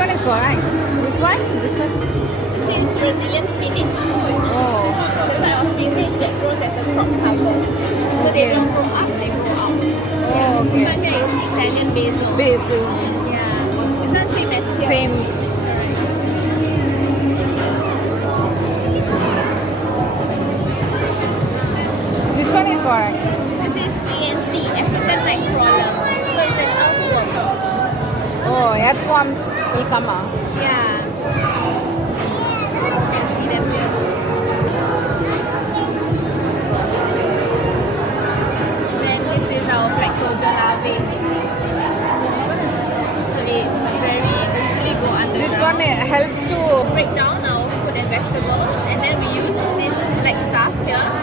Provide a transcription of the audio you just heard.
one is what? This one? This one? This is Brazilian spinach. Oh. It's a type of spinach that grows as a crop cover. So they Okay. don't grow up, they grow out. Oh, This okay. one here is Italian basil. Basil. Yeah. This one same as here. Same. This one is what actually? This is ANC, African nightcrawler. So it's an earthworm. Oh, earthworms will come out. Yeah. You can see them here. Then this is our black soldier larvae. So it's very usually go underground. This one helps to Break down our food and vegetables, and then we use this black stuff here